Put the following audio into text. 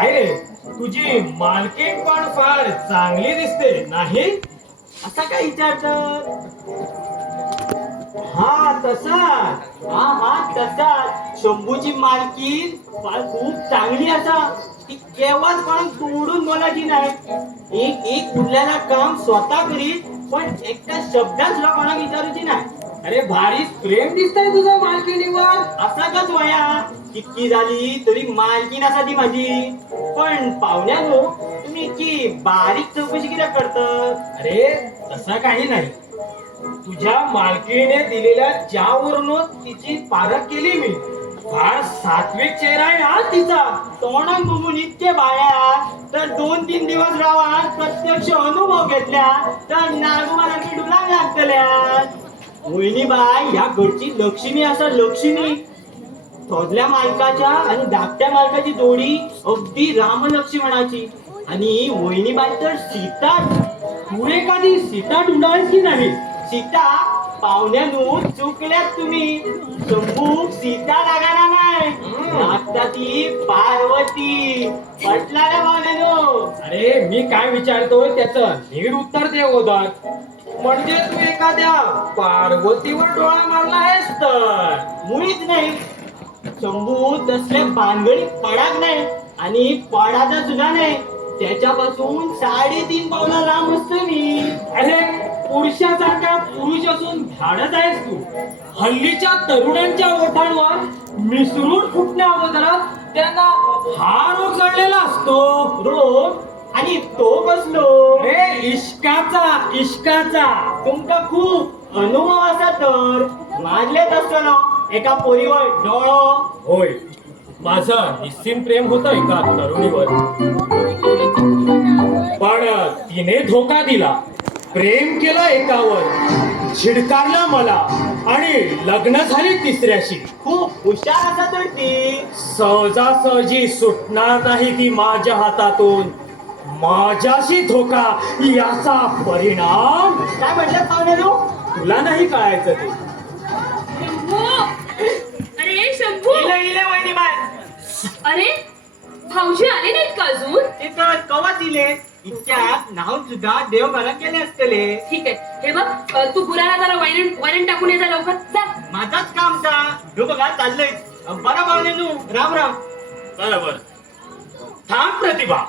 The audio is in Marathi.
काय रे तुझी मालकीण पण फार चांगली दिसते नाही? असा काय विचारत हा तसा हा हा तसा शंभूची मालकी फार खूप चांगली असा. ती केवळ पण तोडून बोलायची नाही. एक एक उरलेला काम स्वतः करीत पण एका शब्दात तुला कोणाक विचारूची नाही. अरे भारी प्रेम दिसतंय तुझं मालकीने इतकी कितकी झाली तरी मालकीन असा ती माझी. पण पाहुण्यानो हो, तुम्ही इतकी बारीक चौकशी कित्याक करत? अरे तसं काही नाही. तुझ्या मालकीने दिलेल्या चहावरूनच तिची पारख केली मी. फार सात्विक चेहरा आहे हा तिचा. तोंडात बघून इतके बाया तर दोन तीन दिवस रावा प्रत्यक्ष अनुभव घेतल्या तर नागोबाला डुलांग लागतल्या. मोहिनी बाय ह्या घरची लक्ष्मी असा लक्ष्मी. थोडल्या मालकाच्या आणि धाकट्या मालकाची जोडी अगदी रामलक्ष्मणाची आणि मोहिनी बाई तर सीता. तू एखादी सीता की नाही? सीता पाहुण्यानू चुकल्यात तुम्ही. शंभू सीता लागायला नाही. आता ती पार्वती. पटला ना पाहुण्यानू अरे मी काय विचारतोय त्याचं? नीट उत्तर दे ओदात म्हणजे तू एखाद्या पार्वतीवर डोळा मारला आहेस तर? मुळीच नाही. शंभू तसल्या भानगडीत पडाक नाही आणि पडाचा सुद्धा नाही. त्याच्यापासून साडेतीन पावला लांब असतो मी. अरे पुरुषासारखा पुरुष असून झाडच आहेस तू. हल्लीच्या तरुणांच्या ओठांवर मिसळून फुटण्या अगोदरात त्यांना हा रोग चढलेला असतो. रोग आणि तो बसलो. अरे इश्काचा इश्काचा. तुमका खूप अनुभव असा तर. मारलेत असतो ना? एका पोरीवर डोळो होय. माझं निस्सीम प्रेम होतं एका तरुणीवर. पण तिने धोका दिला. प्रेम केलं एकावर. झिडकारला मला. आणि लग्न झाली तिसऱ्याशी. खूप हुशार असा तर ती. सहजासहजी सुटणार नाही ती माझ्या हातातून. माझ्याशी धोका याचा परिणाम. काय म्हटलं पाहुण्यानो तुला नाही कळायचं ते. इले इले वहिनी बाय अरे भाऊजी आले नाहीत का अजून? ते तर कवा दिले? इतक्यात नाव सुद्धा देवघरात गेले असतले. ठीक आहे. हे बघ अ, तू गुराला जरा वैरण वैरण टाकून ये जा लवकर. जा. माझाच काम सा ह्यो बघा चाललंय. बरा पाहुण्यानो राम राम. बरोबर थांब प्रतिभा.